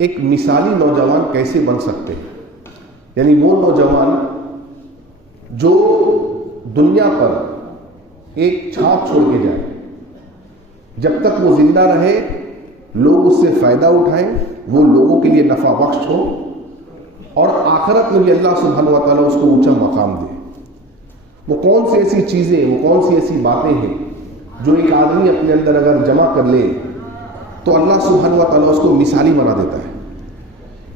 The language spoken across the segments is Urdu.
ایک مثالی نوجوان کیسے بن سکتے ہیں، یعنی وہ نوجوان جو دنیا پر ایک چھاپ چھوڑ کے جائے، جب تک وہ زندہ رہے لوگ اس سے فائدہ اٹھائیں، وہ لوگوں کے لیے نفع بخش ہو، اور آخرت میں بھی اللہ سبحانہ و تعالیٰ اس کو اونچا مقام دے۔ وہ کون سی ایسی چیزیں، وہ کون سی ایسی باتیں ہیں جو ایک آدمی اپنے اندر اگر جمع کر لے تو اللہ سبحانہ و تعالیٰ اس کو مثالی بنا دیتا ہے؟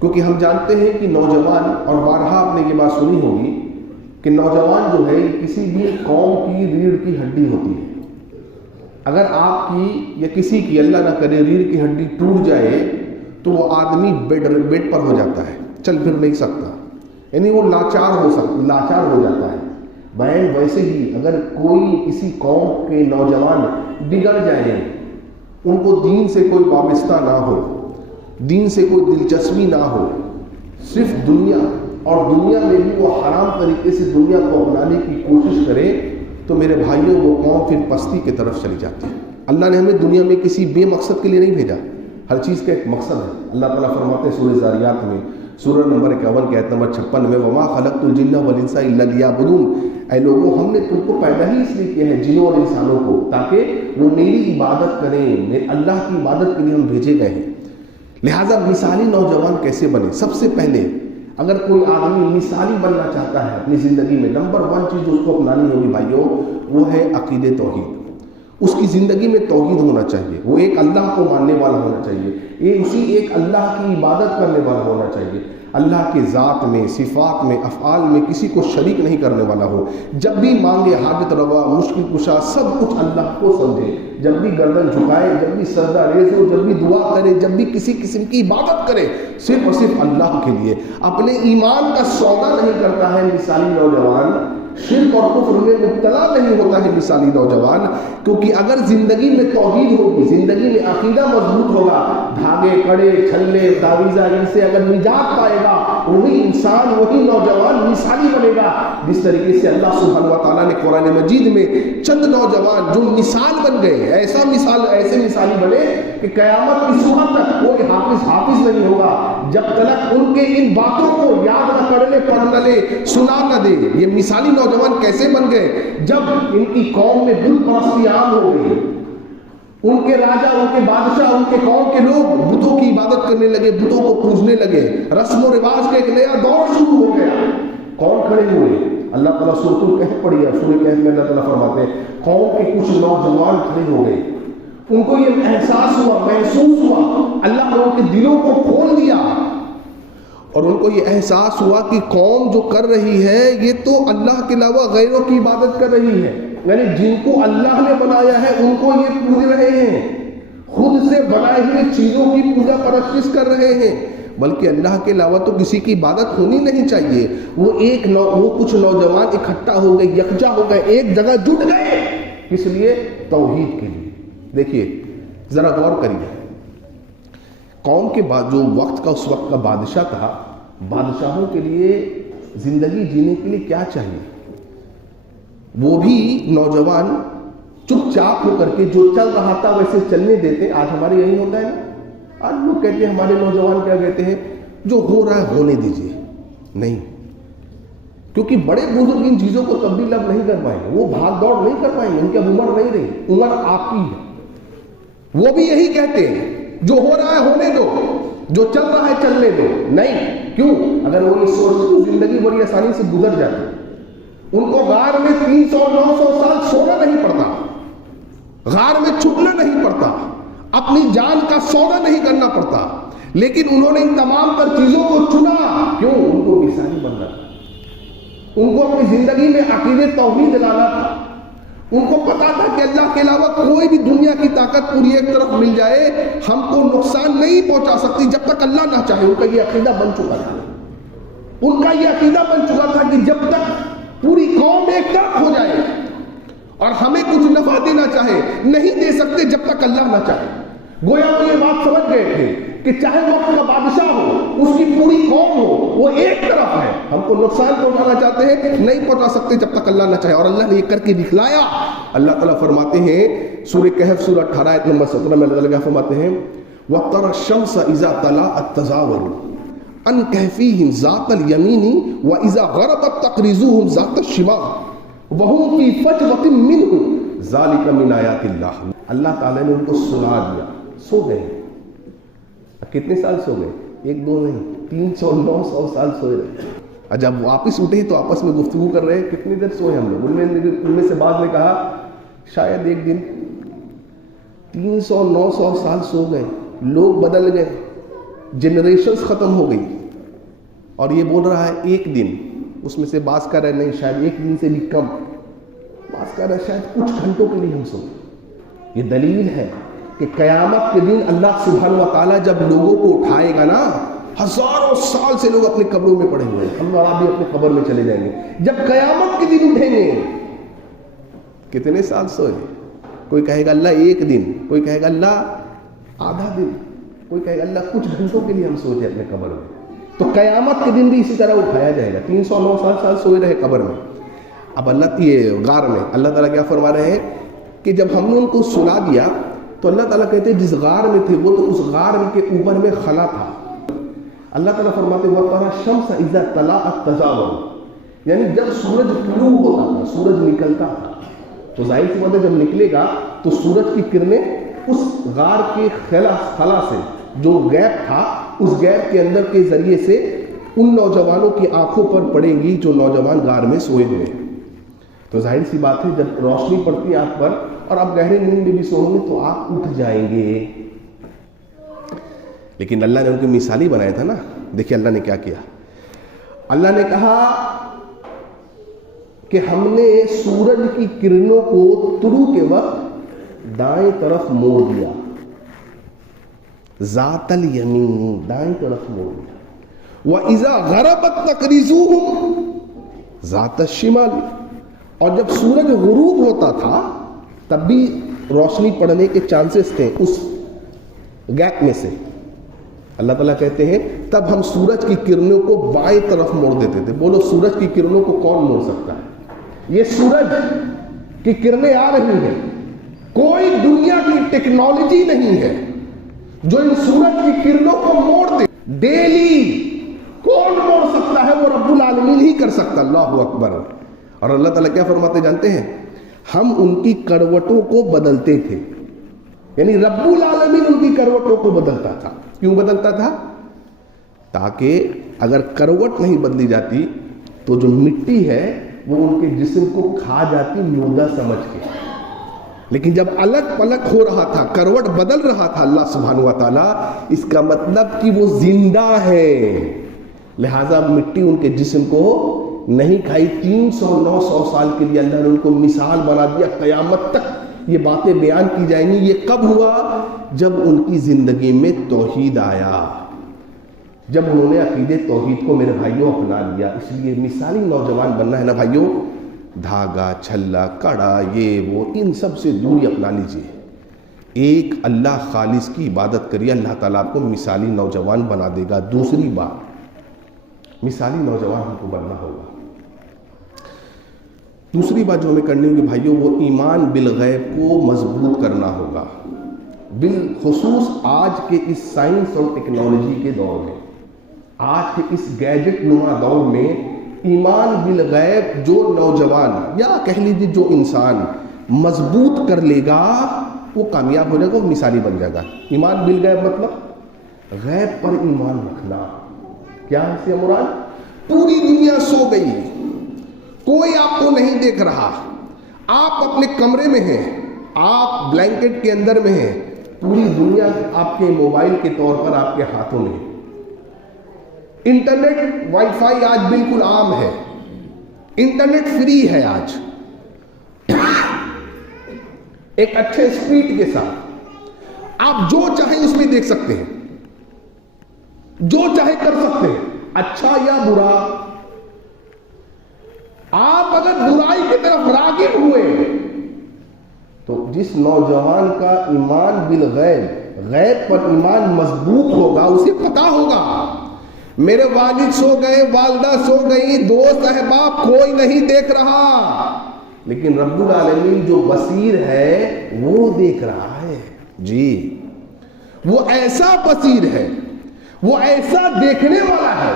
کیونکہ ہم جانتے ہیں کہ نوجوان، اور بارہا آپ نے یہ بات سنی ہوگی کہ نوجوان جو ہے کسی بھی قوم کی ریڑھ کی ہڈی ہوتی ہے۔ اگر آپ کی یا کسی کی اللہ نہ کرے ریڑھ کی ہڈی ٹوٹ جائے تو وہ آدمی بیڈ پر ہو جاتا ہے، چل پھر نہیں سکتا، یعنی وہ لاچار ہو جاتا ہے۔ بہن ویسے ہی اگر کوئی کسی قوم کے نوجوان بگڑ جائیں، ان کو دین سے کوئی وابستہ نہ ہو، دین سے کوئی دلچسپی نہ ہو، صرف دنیا، اور دنیا میں بھی وہ حرام طریقے سے دنیا کو اپنانے کی کوشش کرے، تو میرے بھائیوں وہ قوم پھر پستی کی طرف چلی جاتی ہے۔ اللہ نے ہمیں دنیا میں کسی بے مقصد کے لیے نہیں بھیجا، ہر چیز کا ایک مقصد ہے۔ اللہ تعالیٰ فرماتے ہیں سورہ زاریات میں، سورہ نمبر 51 کی آیت نمبر 56 میں، وَمَا خَلَقْتُ الْجِنَّ وَالْإِنسَ إِلَّا لِيَعْبُدُونَ، اے لوگوں ہم نے تم کو پیدا ہی اس لیے کیا ہے، جنوں اور انسانوں کو، تاکہ وہ میری عبادت کریں، میرے اللہ کی عبادت کے لیے ہم بھیجے گئے ہیں۔ لہٰذا مثالی نوجوان کیسے بنے؟ سب سے پہلے اگر کوئی آدمی مثالی بننا چاہتا ہے اپنی زندگی میں، نمبر 1 چیز جو اس کو اپنانی ہوگی بھائیوں، وہ ہے عقیدہ توحید۔ اس کی زندگی میں توحید ہونا چاہیے، وہ ایک اللہ کو ماننے والا ہونا چاہیے، اسی ایک اللہ کی عبادت کرنے والا ہونا چاہیے، اللہ کے ذات میں، صفات میں، افعال میں کسی کو شریک نہیں کرنے والا ہو، جب بھی مانگے حاجت روا، مشکل کشا، سب کچھ اللہ کو سمجھے، جب بھی گردن جھکائے، جب بھی سجدہ ریز ہو، جب بھی دعا کرے، جب بھی کسی قسم کی عبادت کرے، صرف اور صرف اللہ کے لیے، اپنے ایمان کا سودا نہیں کرتا ہے مثالی نوجوان، شرک اور کفر میں مبتلا نہیں ہوتا ہے مثالی نوجوان، کیونکہ اگر زندگی میں توحید ہوگی، زندگی میں عقیدہ مضبوط ہوگا، دھاگے، کڑے، چھلے، تعویذہ ان سے اگر نجات پائے گا، وہی انسان، وہی نوجوان مثالی بنے گا، جس طریقے سے اللہ سبحانہ و تعالیٰ نے قرآن مجید میں چند نوجوان جو مثال بن گئے، ایسے مثالی بنے کہ قیامت کی صبح تک کوئی حافظ نہیں ہوگا جب تک ان کے ان باتوں کو یاد نہ کر لے، پڑھ نہ لے، سنا نہ دے۔ یہ مثالی نوجوان کیسے بن گئے؟ جب ان کی قوم میں بت پرستی عام ہو گئی، ان کے راجا، ان کے بادشاہ، ان کے قوم کے لوگ بتوں کی عبادت کرنے لگے، بتوں کو پوجنے لگے، رسم و رواج کا ایک نیا دور شروع ہو گیا۔ کون کھڑے ہوئے؟ اللہ تعالیٰ سورۃ الکہف پڑھی ہے، سورۃ الکہف میں اللہ تعالیٰ فرماتے ہیں قوم کے کچھ نوجوان کھڑے ہو گئے، ان کو یہ احساس ہوا، محسوس ہوا، اللہ نے ان کے دلوں کو کھول دیا، اور ان کو یہ احساس ہوا کہ قوم جو کر رہی ہے یہ تو اللہ کے علاوہ غیروں کی عبادت کر رہی ہے، یعنی جن کو اللہ نے بنایا ہے ان کو یہ پوج رہے ہیں، خود سے بنائے ہوئے چیزوں کی پوجا پرستش کر رہے ہیں، بلکہ اللہ کے علاوہ تو کسی کی عبادت ہونی نہیں چاہیے۔ وہ کچھ نوجوان اکٹھا ہو گئے، یکجا ہو گئے، ایک جگہ جٹ گئے، کس لیے؟ توحید کے لیے۔ دیکھیے ذرا غور کریے، قوم کے بعد جو وقت کا اس وقت کا بادشاہ تھا، بادشاہوں کے لیے زندگی جینے کے لیے کیا چاہیے؟ وہ بھی نوجوان چپ چاپ ہو کر کے جو چل رہا تھا ویسے چلنے دیتے۔ آج ہمارے یہی ہوتا ہے نا، آج لوگ کہتے ہیں، ہمارے نوجوان کیا کہتے ہیں، جو ہو رہا ہے ہونے دیجیے۔ نہیں، کیونکہ بڑے بزرگ ان چیزوں کو تبدیل اب نہیں کر پائیں گے، وہ بھاگ دوڑ نہیں کر پائیں گے، ان کی اب عمر نہیں رہی، عمر آپ کی ہے۔ وہ بھی یہی کہتے ہیں، جو ہو رہا ہے ہونے دو، جو چل رہا ہے چلنے دو۔ نہیں، کیوں؟ اگر وہ یہ سوچتے تو زندگی بڑی آسانی سے گزر جاتی۔ ان کو غار میں 300-900 سال سونا نہیں پڑتا، غار میں چھپنا نہیں پڑتا، اپنی جان کا سودا نہیں کرنا پڑتا، لیکن انہوں نے ان تمام تر چیزوں کو چنا۔ کیوں؟ ان کو مثالی بننا تھا، ان کو اپنی زندگی میں عقیدہ توحید لانا تھا، ان کو پتا تھا کہ اللہ کے علاوہ کوئی بھی دنیا کی طاقت پوری ایک طرف مل جائے ہم کو نقصان نہیں پہنچا سکتی جب تک اللہ نہ چاہے۔ ان کا یہ عقیدہ بن چکا تھا، ان کا یہ عقیدہ بن چکا تھا کہ جب تک پوری قوم ایک طرف ہو جائے اور ہمیں کچھ نفع دینا چاہے نہیں دے سکتے جب تک اللہ نہ چاہے۔ گویا وہ یہ بات سمجھ گئے تھے کہ چاہے وقت کا بادشاہ ہو، اس کی پوری قوم ہو، وہ ایک طرف ہے، ہم کو نقصان پہنچانا چاہتے ہیں نہیں پہنچا سکتے جب تک اللہ نہ چاہے، اور اللہ نے یہ کر کے دکھلایا۔ اللہ تعالیٰ فرماتے ہیں سورہ کہف سورہ 18 آیت نمبر 17 میں اللہ تعالیٰ فرماتے ہیں وَتَرَى الشَّمْسَ إِذَا طَلَعَتْ تَزَاوَرُ عَنْ كَهْفِهِمْ ذَاتَ الْيَمِينِ وَإِذَا غَرَبَتْ تَقْرِضُهُمْ ذَاتَ الشِّمَالِ وَهُمْ فِي فَجْوَةٍ مِّنْهُ ذَلِكَ مِنْ آيَاتِ اللَّهِ. اللہ تعالیٰ نے ان کو سنا دیا، سو گئے. کتنے سال سو گئے؟ ایک دو نہیں، 300-900 سال سوئے رہے. اور جب واپس اٹھے تو آپس میں گفتگو کر رہے کتنی دیر سوئے ہم لوگ. ان میں سے بعض نے کہا شاید ایک دن. 300-900 سال سو گئے، لوگ بدل گئے، جنریشنز ختم ہو گئی. اور یہ بول رہا ہے ایک دن. اس میں سے بعض کہہ رہے نہیں شاید ایک دن سے بھی کم، بعض کہہ رہے شاید کچھ گھنٹوں کے لیے ہم سو. یہ دلیل ہے کہ قیامت کے دن اللہ سبحانہ و تعالیٰ جب لوگوں کو اٹھائے گا نا، ہزاروں سال سے لوگ اپنے قبروں میں پڑے ہوئے ہیں، ہم اور آپ بھی اپنے قبر میں چلے جائیں گے. جب قیامت کے دن اٹھیں گے کتنے سال سوئے؟ کوئی کہے گا اللہ ایک دن، کوئی کہے گا اللہ آدھا دن، کوئی کہے گا اللہ کچھ گھنٹوں کے لیے ہم سو جائے اپنے قبر میں. تو قیامت کے دن بھی اسی طرح اٹھایا جائے گا. 309 سال سوئے رہے قبر میں. اب اللہ یہ غار میں اللہ تعالیٰ کیا فرما رہے ہیں کہ جب ہم نے ان کو سلا دیا تو اللہ تعالیٰ کہتے ہیں جس غار میں تھے وہ تو اس غار کے اوپر میں خلا تھا. اللہ تعالیٰ فرماتے وَتَرَى الشَّمْسَ إِذَا طَلَعَتْ تَزَاوَرُ، یعنی جب سورج طلوع ہوتا تھا، سورج نکلتا تھا، تو ظاہر سی بات ہے جب نکلے گا تو سورج کی کرنیں اس غار کے خلا سے جو گیپ تھا، اس گیپ کے اندر کے ذریعے سے ان نوجوانوں کی آنکھوں پر پڑیں گی جو نوجوان غار میں سوئے ہوئے. تو ظاہر سی بات ہے جب روشنی پڑتی ہے آنکھ پر اور آپ گہرے نیند میں بھی سو ہوں گے تو آپ اٹھ جائیں گے. لیکن اللہ نے ان کو مثالی بنایا تھا نا. دیکھیے اللہ نے کیا کیا. اللہ نے کہا کہ ہم نے سورج کی کرنوں کو طلوع کے وقت دائیں طرف موڑ دیا، ذات الیمین، دائیں طرف موڑ دیا. وَإِذَا غَرَبَتْ تَقْرِضُهُمْ ذات الشِّمَالِ، اور جب سورج غروب ہوتا تھا تب بھی روشنی پڑنے کے چانسز تھے اس گیپ میں سے. اللہ تعالیٰ کہتے ہیں تب ہم سورج کی کرنوں کو بائیں طرف موڑ دیتے تھے. بولو سورج کی کرنوں کو کون موڑ سکتا ہے؟ یہ سورج کی کرنیں آ رہی ہیں، کوئی دنیا کی ٹیکنالوجی نہیں ہے جو ان سورج کی کرنوں کو موڑ دے. ڈیلی کون موڑ سکتا ہے؟ وہ رب العالمین ہی کر سکتا. اللہ اکبر. اور اللہ تعالیٰ کیا فرماتے جانتے ہیں؟ ہم ان کی کروٹوں کو بدلتے تھے. یعنی رب العالمین ان کی کروٹوں کو بدلتا تھا. کیوں بدلتا تھا؟ تاکہ اگر کروٹ نہیں بدلی جاتی تو جو مٹی ہے وہ ان کے جسم کو کھا جاتی مردہ سمجھ کے. لیکن جب الگ پلگ ہو رہا تھا، کروٹ بدل رہا تھا اللہ سبحانہ و تعالیٰ، اس کا مطلب کہ وہ زندہ ہے، لہذا مٹی ان کے جسم کو نہیں کھائی. 300-900 سال کے لیے اللہ نے ان کو مثال بنا دیا. قیامت تک یہ باتیں بیان کی جائیں گی. یہ کب ہوا؟ جب ان کی زندگی میں توحید آیا، جب انہوں نے عقیدے توحید کو میرے بھائیوں اپنا لیا. اس لیے مثالی نوجوان بننا ہے نا بھائیوں، دھاگا، چھلا، کڑا، یہ وہ، ان سب سے دوری اپنا لیجیے. ایک اللہ خالص کی عبادت کریے، اللہ تعالیٰ آپ کو مثالی نوجوان بنا دے گا. دوسری بات، مثالی نوجوان ہم کو بننا ہوگا. دوسری بات جو ہمیں کرنی ہوگی بھائیوں، وہ ایمان بالغیب کو مضبوط کرنا ہوگا. بالخصوص آج کے اس سائنس اور ٹیکنالوجی کے دور میں، آج کے اس گیجٹ نما دور میں، ایمان بالغیب جو نوجوان یا کہہ لیجیے جو انسان مضبوط کر لے گا وہ کامیاب ہو جائے گا، وہ مثالی بن جائے گا. ایمان بالغیب مطلب غیب پر ایمان رکھنا. کیا ہے اس سے مراد؟ پوری دنیا سو گئی، کوئی آپ کو نہیں دیکھ رہا، آپ اپنے کمرے میں ہیں، آپ بلینکٹ کے اندر میں ہیں، پوری دنیا آپ کے موبائل کے طور پر آپ کے ہاتھوں میں. انٹرنیٹ وائی فائی آج بالکل عام ہے، انٹرنیٹ فری ہے آج، ایک اچھے سپیڈ کے ساتھ آپ جو چاہیں اس میں دیکھ سکتے ہیں، جو چاہے کر سکتے ہیں، اچھا یا برا. آپ اگر برائی کی طرف راغب ہوئے تو جس نوجوان کا ایمان بالغیب، غیب پر ایمان مضبوط ہوگا، اسے پتا ہوگا میرے والد سو گئے، والدہ سو گئی، دوست احباب کوئی نہیں دیکھ رہا، لیکن رب العالمین جو بصیر ہے وہ دیکھ رہا ہے. جی وہ ایسا بصیر ہے، وہ ایسا دیکھنے والا ہے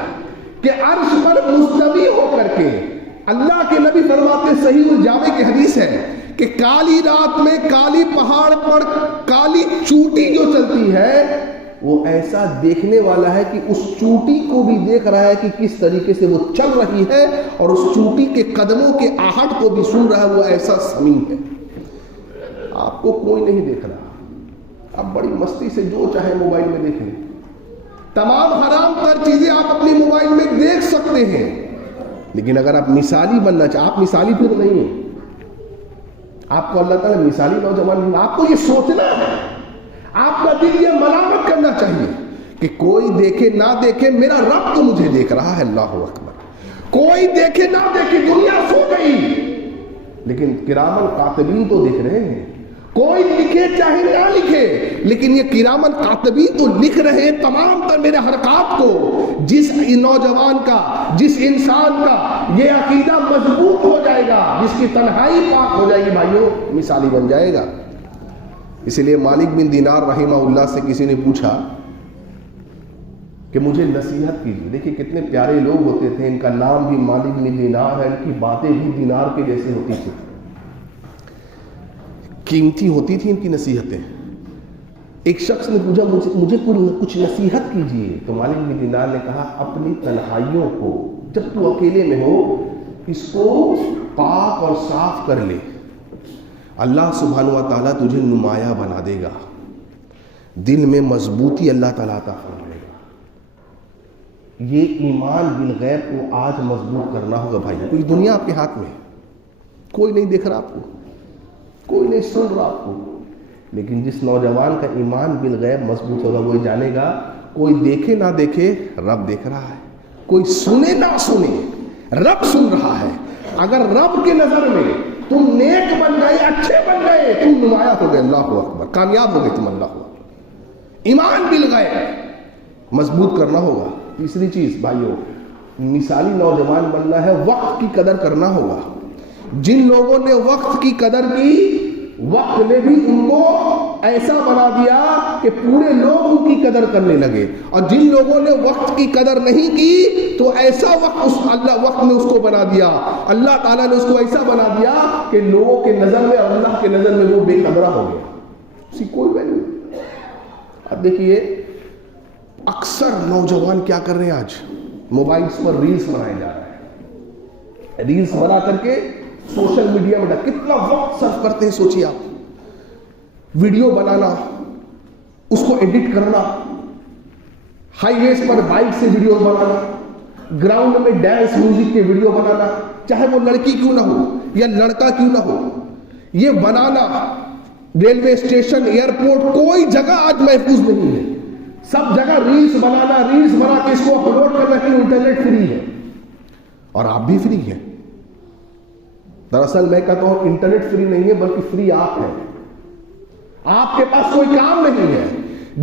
کہ عرش پر مستوی ہو کر کے اللہ کے نبی فرماتے، صحیح الجامع کی حدیث ہے کہ کالی رات میں کالی پہاڑ پر کالی چوٹی جو چلتی ہے، وہ ایسا دیکھنے والا ہے کہ اس چوٹی کو بھی دیکھ رہا ہے کہ کس طریقے سے وہ چل رہی ہے، اور اس چوٹی کے قدموں کے آہٹ کو بھی سن رہا ہے، وہ ایسا سمیع ہے۔ آپ کو کوئی نہیں دیکھ رہا، آپ بڑی مستی سے جو چاہے موبائل میں دیکھ لیں، تمام حرام تر چیزیں آپ اپنی موبائل میں دیکھ سکتے ہیں، لیکن اگر آپ مثالی بننا چاہیں، آپ مثالی پھر نہیں ہیں، آپ کو اللہ تعالیٰ مثالی نوجوان نہیں، آپ کو یہ سوچنا ہے، آپ کا دل یہ ملامت کرنا چاہیے کہ کوئی دیکھے نہ دیکھے میرا رب تو مجھے دیکھ رہا ہے، اللہ اکبر۔ کوئی دیکھے نہ دیکھے، دنیا سو گئی لیکن کرامن کاتبین تو دیکھ رہے ہیں، کوئی لکھے چاہے نہ لکھے لیکن یہ کرامن کاتبین تو لکھ رہے ہیں تمام تر میرے حرکات کو۔ جس نوجوان کا، جس انسان کا یہ عقیدہ مضبوط ہو جائے گا، جس کی تنہائی پاک ہو جائے گی، بھائیوں مثالی بن جائے گا۔ اسی لیے مالک بن دینار رحمہ اللہ سے کسی نے پوچھا کہ مجھے نصیحت کیجیے۔ دیکھیں کتنے پیارے لوگ ہوتے تھے، ان کا نام بھی مالک بن دینار ہے، ان کی باتیں بھی دینار کے جیسے ہوتی تھی، قیمتی ہوتی تھی ان کی نصیحتیں۔ ایک شخص نے پوچھا مجھے کچھ نصیحت کیجیے، تو مالک بن دینار نے کہا اپنی تنہائیوں کو، جب تو اکیلے میں ہو، اس کو پاک اور صاف کر لے، اللہ سبحانہ و تعالیٰ تجھے نمایاں بنا دے گا، دل میں مضبوطی اللہ تعالیٰ عطا فرمائے گا۔ یہ ایمان بالغیب کو آج مضبوط کرنا ہوگا بھائی، کوئی دنیا آپ کے ہاتھ میں ہے، کوئی نہیں دیکھ رہا آپ کو، کوئی نہیں سن رہا آپ کو، لیکن جس نوجوان کا ایمان بالغیب مضبوط ہوگا وہ جانے گا کوئی دیکھے نہ دیکھے رب دیکھ رہا ہے، کوئی سنے نہ سنے رب سن رہا ہے۔ اگر رب کے نظر میں تم نیک بن گئے، اچھے بن گئے، تم نمایاں ہو گئے، اللہ اکبر، کامیاب ہو گئے تم، اللہ اکبر۔ ایمان بالغیب مضبوط کرنا ہوگا۔ تیسری چیز بھائیوں، مثالی نوجوان بننا ہے، وقت کی قدر کرنا ہوگا۔ جن لوگوں نے وقت کی قدر کی، وقت نے بھی ان کو ایسا بنا دیا کہ پورے لوگ ان کی قدر کرنے لگے، اور جن لوگوں نے وقت کی قدر نہیں کی تو ایسا وقت نے اس کو بنا دیا، اللہ تعالیٰ نے اس کو ایسا بنا دیا کہ لوگوں کے نظر میں اور اللہ کے نظر میں وہ بے قدرہ ہو گیا، اسی کوئی ویلیو نہیں۔ اب دیکھیے اکثر نوجوان کیا کر رہے ہیں، آج موبائلز پر ریلز بنائے جا رہے ہیں، ریلز بنا کر کے سوشل میڈیا میں کتنا وقت صرف کرتے ہیں، سوچیے آپ، ویڈیو بنانا، اس کو ایڈٹ کرنا، ہائی ویز پر بائک سے ویڈیو بنانا، گراؤنڈ میں ڈانس میوزک کے ویڈیو بنانا، چاہے وہ لڑکی کیوں نہ ہو یا لڑکا کیوں نہ ہو، یہ بنانا، ریلوے اسٹیشن، ایئرپورٹ، کوئی جگہ آج محفوظ نہیں ہے، سب جگہ ریلز بنانا، ریلز بنا کے اس کو اپلوڈ کرنا کہ انٹرنیٹ فری ہے اور آپ بھی فری ہیں۔ دراصل میں کہتا ہوں انٹرنیٹ فری نہیں ہے بلکہ فری آپ ہے، آپ کے پاس کوئی کام نہیں ہے۔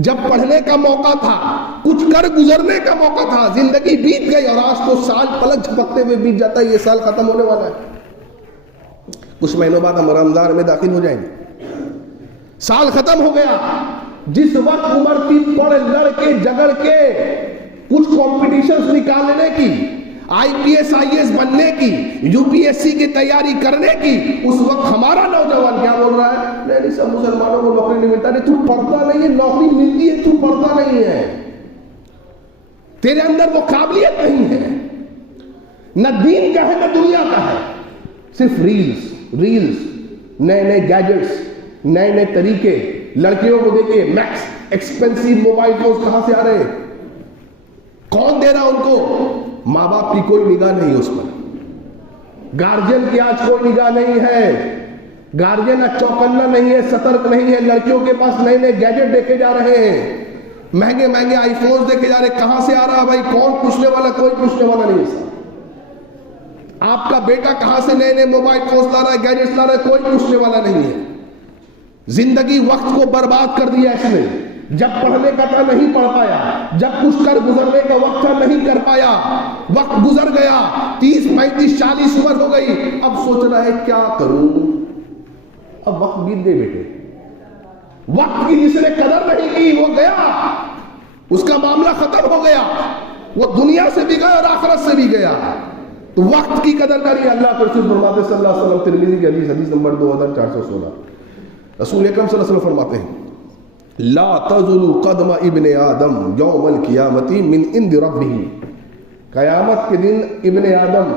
جب پڑھنے کا موقع تھا، کچھ کر گزرنے کا موقع تھا، زندگی بیت گئی اور آج تو سال پلک جھپکتے ہوئے بیت جاتا ہے، یہ سال ختم ہونے والا ہے، کچھ مہینوں بعد ہم رمضان میں داخل ہو جائیں گے، سال ختم ہو گیا۔ جس وقت عمر کی پڑھ لڑ کے جگڑ کے کچھ کمپٹیشنز نکالنے کی، آئی پی ایس آئی ایس بننے کی، یو پی ایس سی کی تیاری کرنے کی، اس وقت ہمارا نوجوان کیا بول رہا ہے، نہیں سب مسلمانوں کو نوکری نہیں ملتا، نہیں تو پڑھتا نہیں ہے، نوکری ملتی ہے تو پڑھتا نہیں ہے، تیرے اندر وہ قابلیت نہیں ہے، نہ دین کا ہے نہ دنیا کا ہے، صرف ریلز، نئے نئے گیجٹس، نئے نئے طریقے۔ لڑکیوں کو دیکھیں، میکس ایکسپینسیو موبائل فون کہاں سے آ رہے ہیں، کون دے رہا ان کو؟ ماں باپ کی کوئی نگاہ نہیں اس پر، گارجین کی آج کوئی نگاہ نہیں ہے، گارجین آج چوکنا نہیں ہے، سترک نہیں ہے، لڑکیوں کے پاس نئے نئے گیجٹ دیکھے جا رہے ہیں، مہنگے مہنگے آئی فون دیکھے جا رہے ہیں، کہاں سے آ رہا بھائی، کون پوچھنے والا؟ کوئی پوچھنے والا نہیں ہے۔ آپ کا بیٹا کہاں سے نئے نئے موبائل فون لا رہا ہے، گیجٹس لا رہا ہے، کوئی پوچھنے والا نہیں ہے۔ زندگی وقت کو برباد کر دیا اس نے، جب پڑھنے کا تھا نہیں پڑھ پایا، جب کچھ کر گزرنے کا وقت تھا نہیں کر پایا، وقت گزر گیا، 30 35 40 عمر ہو گئی، اب سوچ رہا ہے کیا کروں، اب وقت بیت گئے بیٹے، وقت کی جس نے قدر نہیں کی وہ گیا، اس کا معاملہ ختم ہو گیا، وہ دنیا سے بھی گیا اور آخرت سے بھی گیا۔ تو وقت کی قدر کریے۔ اللہ کے رسول فرماتے صلی اللہ علیہ وسلم، ترمذی کی حدیث، حدیث نمبر 2416، رسول اکرم صلی اللہ علیہ وسلم فرماتے ہیں لا تزل قدم ابن آدم یوم القیامت من عند ربہ، قیامت کے دن ابن آدم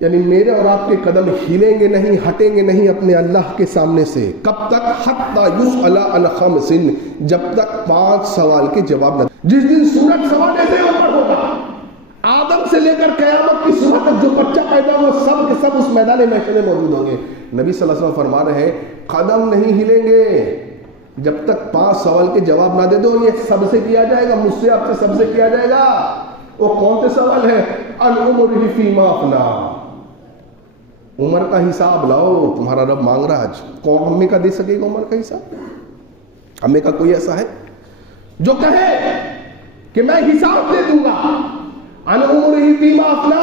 یعنی میرے اور آپ کے قدم ہلیں گے نہیں، ہٹیں گے نہیں اپنے اللہ کے سامنے سے۔ کب تک؟ حتی یسأل عن خمس، جب تک 5 سوال کے جواب نہ۔ جس دن سورج سوانے سے اوپر ہوگا، آدم سے لے کر قیامت کی صبح تک جو بچہ پیدا ہوا سب کے سب اس میدان محشر میں موجود ہوں گے۔ نبی صلی اللہ علیہ وسلم فرما رہے ہیں قدم نہیں ہلیں گے جب تک 5 سوال کے جواب نہ دے دو۔ یہ سب سے کیا جائے گا، مجھ سے آپ سے سب سے کیا جائے گا۔ وہ کون سے سوال ہے؟ عن عمرہ فیما افنا، عمر کا حساب لاؤ، تمہارا رب مانگ رہا ہے۔ کون امی کا دے سکے گا عمر کا حساب؟ امی کا کوئی ایسا ہے جو کہے کہ میں حساب دے دوں گا؟ عن عمرہ فیما افنا،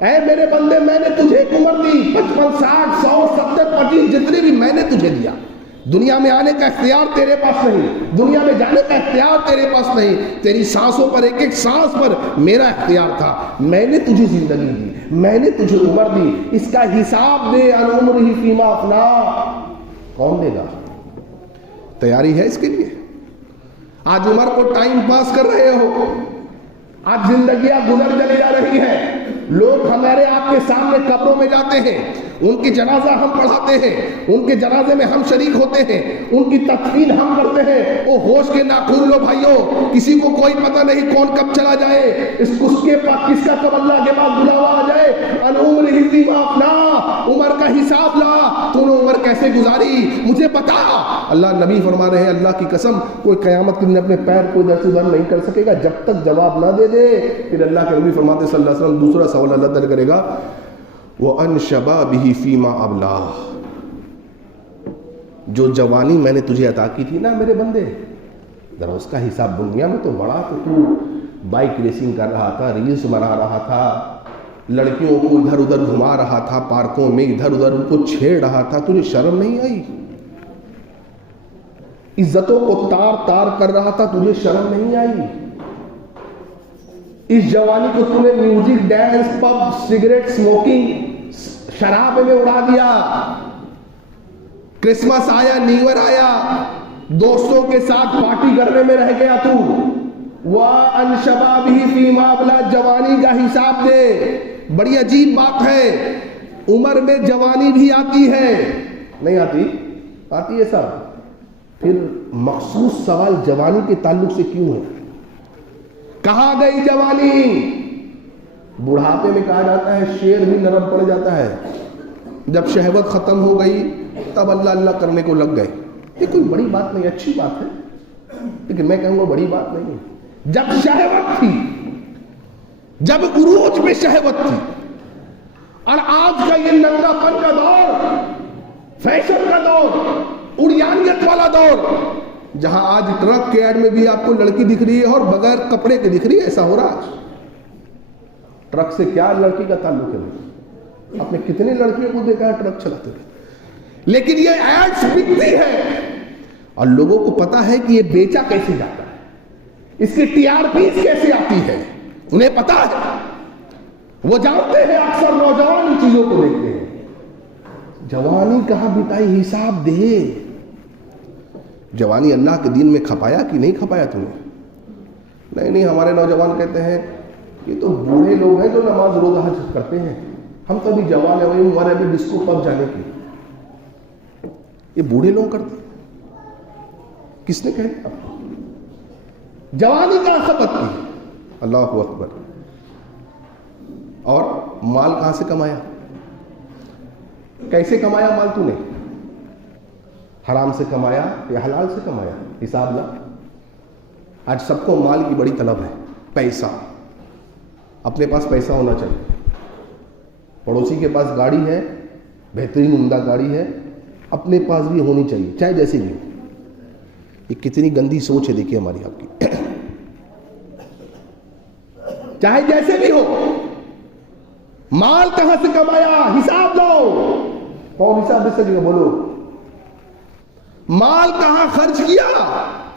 اے میرے بندے میں نے تجھے ایک عمر دی، 55 60 100 70 25 جتنے بھی میں نے تجھے دیا۔ دنیا میں آنے کا اختیار تیرے پاس نہیں، دنیا میں جانے کا اختیار تیرے پاس نہیں، تیری سانسوں پر ایک ایک سانس پر میرا اختیار تھا۔ میں نے تجھے زندگی دی، میں نے تجھے عمر دی، اس کا حساب دے۔ عن عمرہ فیما افنا، کون دے گا؟ تیاری ہے اس کے لیے؟ آج عمر کو ٹائم پاس کر رہے ہو، آج زندگیاں گزر چلی جا رہی ہیں، لوگ ہمارے آپ کے سامنے قبروں میں جاتے ہیں، ان کی جنازہ ہم پڑھاتے ہیں، ان کے جنازے میں ہم شریک ہوتے ہیں، ان کی تدفین ہم کرتے ہیں۔ او ہوش کے ناخن لو بھائیو، کسی کو کوئی پتہ نہیں کون کب چلا جائے، اس کے پاس کس کا کب اللہ کے پاس بلاوا آ جائے۔ ان عمرہ فیما افنا، عمر کا حساب لا، تو نے عمر کیسے گزاری مجھے بتا۔ اللہ نبی فرما رہے ہیں اللہ کی قسم کوئی قیامت کے دن اپنے پیر کو ادھر سے ادھر نہیں کر سکے گا جب تک جواب نہ دے دے۔ پھر اللہ کے نبی فرماتے صلی اللہ علیہ وسلم دوسرا سوال اللہ تعالیٰ کرے گا، وَأَنْ شَبَابِهِ فِيمَا أَبْلَاهُ، جو جوانی میں نے تجھے عطا کی تھی نا میرے بندے، ذرا اس کا حساب۔ دنیا میں تو بڑا تو بائک ریسنگ کر رہا تھا، ریلز بنا رہا تھا، لڑکیوں کو ادھر ادھر گھما رہا تھا، پارکوں میں ادھر ادھر ان کو چھیڑ رہا تھا، تجھے شرم نہیں آئی؟ عزتوں کو تار تار کر رہا تھا، تجھے شرم نہیں آئی؟ اس جوانی کو تم نے music, dance, pub, cigarette, smoking, شراب میں اڑا دیا۔ کرسمس آیا، نیو ایئر آیا، دوستوں کے ساتھ پارٹی کرنے میں رہ گیا تو۔ وَأَنْ شَبَابِهِ فِيمَا أَبْلَاهُ، جوانی کا حساب دے۔ بڑی عجیب بات ہے، عمر میں جوانی بھی آتی ہے، نہیں آتی؟ آتی ہے سب۔ پھر مخصوص سوال جوانی کے تعلق سے کیوں ہے؟ کہاں گئی جوانی؟ بڑھاپے میں کہا جاتا ہے شیر بھی نرم پڑ جاتا ہے، جب شہوت ختم ہو گئی تب اللہ اللہ کرنے کو لگ گئے۔ یہ کوئی بڑی بات نہیں، اچھی بات ہے، لیکن میں کہوں گا بڑی بات نہیں ہے۔ جب شہوت تھی، جب عروج میں شہوت تھی، اور آج کا یہ ننگا پن کا دور، فیشن کا دور، اڑیانیت والا دور، جہاں آج ٹرک کے ایڈ میں بھی آپ کو لڑکی دکھ رہی ہے اور بغیر کپڑے کے دکھ رہی ہے، ایسا ہو رہا ہے۔ ٹرک سے کیا لڑکی کا تعلق ہے؟ آپ نے کتنی لڑکیوں کو دیکھا ہے ٹرک چلاتے ہوئے، لیکن یہ ایڈز بکتی ہے اور لوگوں کو پتا ہے کہ یہ بیچا کیسے جاتا ہے، اس کی TRPs کیسے آتی ہے، انہیں پتا ہے، وہ جانتے ہیں۔ اکثر نوجوان ان چیزوں کو دیکھتے ہیں۔ جوانی کہاں بتائی؟ حساب دے۔ جوانی اللہ کے دین میں کھپایا کہ نہیں کھپایا تم نے؟ نہیں، ہمارے نوجوان کہتے ہیں یہ تو بوڑھے لوگ ہیں جو نماز روزہ حج کرتے ہیں، ہم تو ابھی جوان ہیں، وہی ہمارے ابھی ڈسکو پب جانے کی۔ یہ بوڑھے لوگ کرتے ہیں، کس نے کہا؟ جوانی کہاں خپت کی؟ اللہ اکبر۔ اور مال کہاں سے کمایا؟ کیسے کمایا مال تو نے؟ حرام سے کمایا یا حلال سے کمایا؟ حساب لا۔ آج سب کو مال کی بڑی طلب ہے، پیسہ، اپنے پاس پیسہ ہونا چاہیے۔ پڑوسی کے پاس گاڑی ہے، بہترین عمدہ گاڑی ہے، اپنے پاس بھی ہونی چاہیے، چاہے جیسے بھی ہو۔ یہ کتنی گندی سوچ ہے دیکھیے ہماری آپ کی۔ چاہے جیسے بھی ہو، مال کہاں سے کمایا؟ حساب لو۔ کون حساب دے سکے گا؟ بولو۔ مال کہاں خرچ کیا؟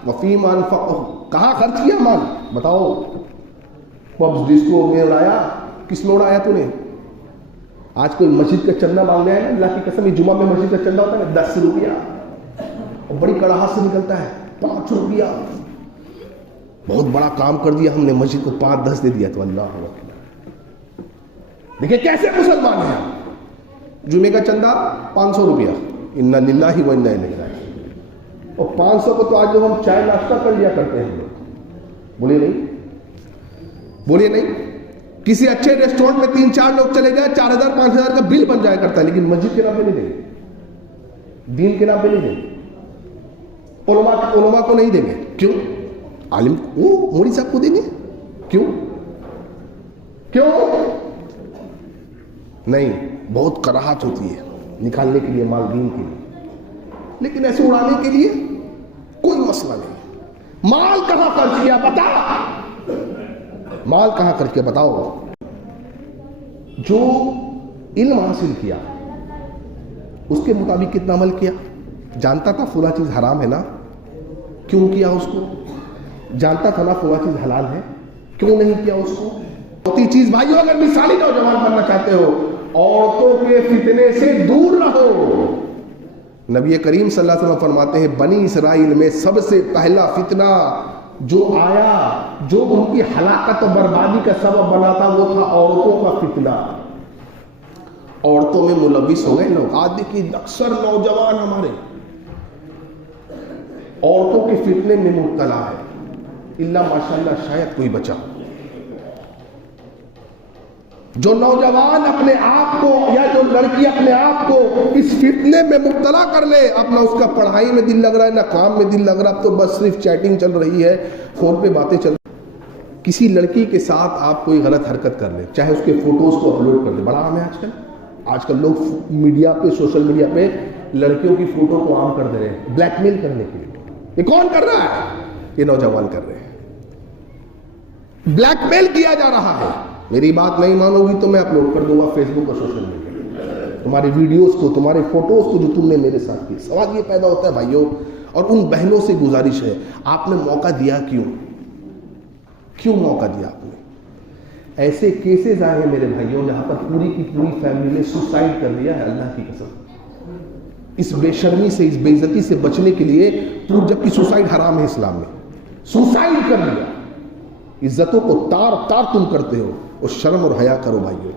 وفیما انفقہ، کہاں خرچ کیا مال؟ بتاؤ، پبز ڈسکو میں اڑایا؟ کس میں اڑایا تو نے؟ آج کوئی مسجد کا چندہ مانگ رہا ہے نا، اللہ کی قسم، جمعہ میں مسجد کا چندہ ہوتا ہے 10 روپیہ، اور بڑی کڑاہٹ سے نکلتا ہے 5 روپیہ، بہت بڑا کام کر دیا ہم نے، مسجد کو 5-10 دے دیا تو اللہ اکبر۔ دیکھیں کیسے مسلمان ہیں۔ جمعے کا چندہ 500 روپیہ، انا للہ و انا الیہ راجعون، اور 500 کو تو آج لوگ ہم چائے ناشتہ کر لیا کرتے ہیں۔ بولیے نہیں، بولیے نہیں، کسی اچھے ریسٹورینٹ میں 3-4 لوگ چلے گئے، 4000-5000 کا بل بن جایا کرتا ہے، لیکن مسجد کے نام پہ نہیں دیں گے، دین کے نام پہ نہیں دیں گے، علماء کو نہیں دیں گے۔ کیوں؟ عالم وہ مولوی صاحب کو دیں گے؟ کیوں؟ نہیں، بہت کراہت ہوتی ہے نکالنے کے لیے مال دین کے لیے، لیکن ایسے اڑانے کے لیے کوئی مسئلہ نہیں۔ مال کہاں خرچ کیا بتا، مال کہاں خرچ کیا بتاؤ؟ جو علم حاصل کیا اس کے مطابق کتنا عمل کیا؟ جانتا تھا فلاں چیز حرام ہے نا، کیوں کیا اس کو؟ جانتا تھا نا فلاں چیز حلال ہے، کیوں نہیں کیا اس کو؟ چوتھی چیز بھائیو، اگر مثالی نوجوان بننا چاہتے ہو، عورتوں کے فتنے سے دور رہو۔ نبی کریم صلی اللہ علیہ وسلم فرماتے ہیں بنی اسرائیل میں سب سے پہلا فتنہ جو آیا، جو ان کی ہلاکت و بربادی کا سبب بنا تھا، وہ تھا عورتوں کا فتنہ۔ عورتوں میں ملوث ہو گئے لوگ۔ آج دیکھیے اکثر نوجوان ہمارے عورتوں کے فتنے میں مبتلا ہے، اللہ ماشاءاللہ شاید کوئی بچا۔ جو نوجوان اپنے آپ کو یا جو لڑکی اپنے آپ کو اس فتنے میں مبتلا کر لے، اپنا اس کا پڑھائی میں دل لگ رہا ہے نہ کام میں دل لگ رہا، اب تو بس صرف چیٹنگ چل رہی ہے، فون پہ باتیں چل رہی۔ کسی لڑکی کے ساتھ آپ کوئی غلط حرکت کر لیں، چاہے اس کے فوٹوز کو اپلوڈ کر دیں، بڑا عام ہے آج کل لوگ میڈیا پہ، سوشل میڈیا پہ لڑکیوں کی فوٹو کو عام کر دے رہے ہیں بلیک میل کرنے کے لیے۔ یہ کون کر رہا ہے؟ یہ نوجوان کر رہے ہیں، بلیک میل کیا جا رہا ہے۔ میری بات نہیں مانو گی تو میں اپلوڈ کر دوں گا فیس بک اور سوشل میڈیا، تمہاری ویڈیوز کو، تمہارے فوٹوز کو جو تم نے میرے ساتھ کی۔ سوال یہ پیدا ہوتا ہے بھائیوں، اور ان بہنوں سے گزارش ہے، آپ نے موقع دیا کیوں موقع دیا آپ نے؟ ایسے کیسز آئے ہیں میرے بھائیوں جہاں پر پوری کی پوری فیملی نے سوسائڈ کر لیا ہے، اللہ کی قسم۔ اس بے شرمی سے، اس بے عزتی سے بچنے کے لیے، جبکہ سوسائڈ حرام ہے اسلام میں، سوسائڈ کر لیا۔ عزتوں کو تار تم کرتے ہو، اور شرم اور حیا کرو بھائیو۔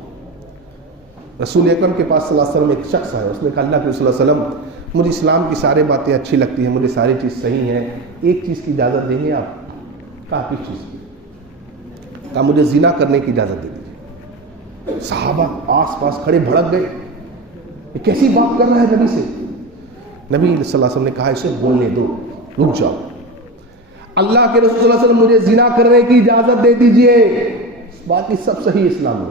رسول اکرم کے پاس صلی اللہ علیہ وسلم ایک شخص آیا، اس نے کہا اللہ کے رسول صلی اللہ علیہ وسلم مجھے اسلام کی ساری باتیں اچھی لگتی ہیں، مجھے ساری چیز صحیح ہیں، ایک چیز کی اجازت دیں گے آپ؟ کہا کس چیز کی؟ کہا مجھے زنا کرنے کی اجازت دے دیجیے۔ صحابہ آس پاس کھڑے بھڑک گئے، یہ کیسی بات کر رہا ہے نبی سے؟ نبی صلی اللہ علیہ وسلم نے کہا اسے بولنے دو، رک جاؤ، اللہ کے رسول صلی اللہ علیہ وسلم مجھے زنا کرنے کی اجازت دے دیجئے۔ باقی سب صحیح اسلام میں۔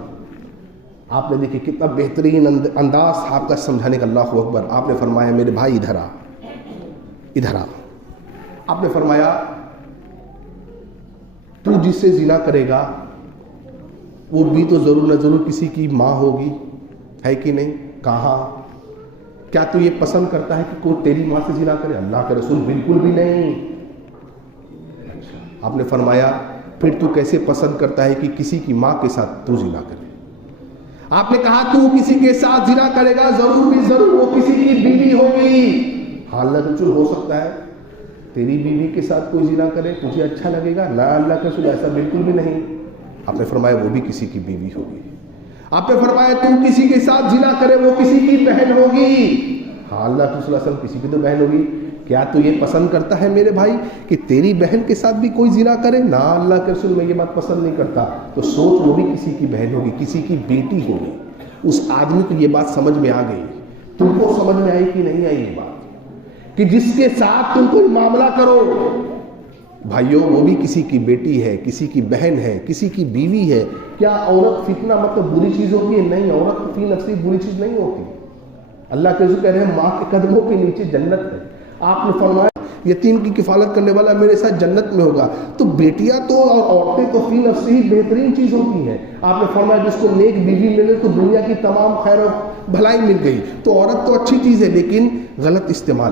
آپ نے دیکھیں کتنا بہترین انداز آپ کا سمجھانے کا، اللہ اکبر۔ آپ نے فرمایا میرے بھائی ادھر آ۔ آپ نے فرمایا تو جس سے زنا کرے گا وہ بھی تو ضرور نہ ضرور کسی کی ماں ہوگی، ہے کہ نہیں؟ کہاں؟ کیا تو یہ پسند کرتا ہے کہ کوئی تیری ماں سے زنا کرے؟ اللہ کے رسول بالکل بھی نہیں۔ آپ نے فرمایا پھر تو کیسے پسند کرتا ہے کہ کسی کی ماں کے ساتھ تو زنا کرے؟ آپ نے کہا تو کسی کے ساتھ زنا کرے گا ضرور بھی ضرور وہ کسی کی بیوی ہوگی۔ ہاں اللہ کے رسول ہو سکتا ہے تیری بیوی کے ساتھ کوئی زنا کرے، تجھے اچھا لگے گا؟ نہ اللہ کے رسول ایسا بالکل بھی نہیں۔ آپ نے فرمایا وہ بھی کسی کی بیوی ہوگی۔ آپ نے فرمایا تو کسی کے ساتھ زنا کرے وہ کسی کی بہن ہوگی۔ ہاں اللہ کے رسول صلی اللہ علیہ وسلم کسی کی تو بہن ہوگی۔ کیا تو یہ پسند کرتا ہے میرے بھائی کہ تیری بہن کے ساتھ بھی کوئی زنا کرے؟ نہ اللہ کے رسول میں یہ بات پسند نہیں کرتا۔ تو سوچ وہ بھی کسی کی بہن ہوگی، کسی کی بیٹی ہوگی۔ اس آدمی کو یہ بات سمجھ میں آ گئی۔ تم کو سمجھ میں آئی کہ نہیں آئی یہ بات کہ جس کے ساتھ تم کوئی معاملہ کرو بھائیو وہ بھی کسی کی بیٹی ہے، کسی کی بہن ہے، کسی کی بیوی ہے۔ کیا عورت فتنہ مطلب بری چیز ہوتی ہے؟ نہیں، عورت فی نفسی بری چیز نہیں ہوتی۔ اللہ کے رسول کہہ رہے ہیں ماں کے قدموں کے نیچے جنت ہے۔ آپ نے فرمایا یتیم کی کفالت کرنے والا میرے ساتھ جنت میں ہوگا۔ تو بیٹیاں تو اور عورتیں تو فی نفسی ہی بہترین چیز ہوتی ہیں۔ آپ نے فرمایا جس کو نیک بیوی ملے تو دنیا کی تمام خیر و بھلائی مل گئی۔ تو عورت تو اچھی چیز ہے لیکن غلط استعمال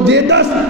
10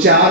4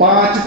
5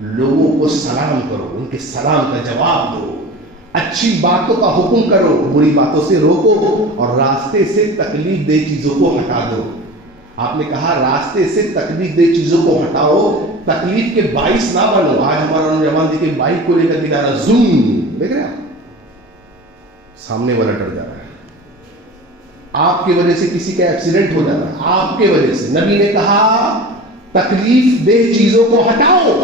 لوگوں کو سلام کرو, ان کے سلام کا جواب دو, اچھی باتوں کا حکم کرو, بری باتوں سے روکو, اور راستے سے تکلیف دہ چیزوں کو ہٹا دو. آپ نے کہا راستے سے تکلیف دہ چیزوں کو ہٹاؤ, تکلیف کے باعث نہ بنو. آج ہمارا نوجوان دیکھیں بائک کو لے کر کے جا رہا, زوم, دیکھ رہے ہیں آپ, سامنے والا ڈر جا رہا ہے, آپ کی وجہ سے کسی کا ایکسیڈنٹ ہو جاتا ہے, آپ کے وجہ سے. نبی نے کہا تکلیف دہ چیزوں کو ہٹاؤ.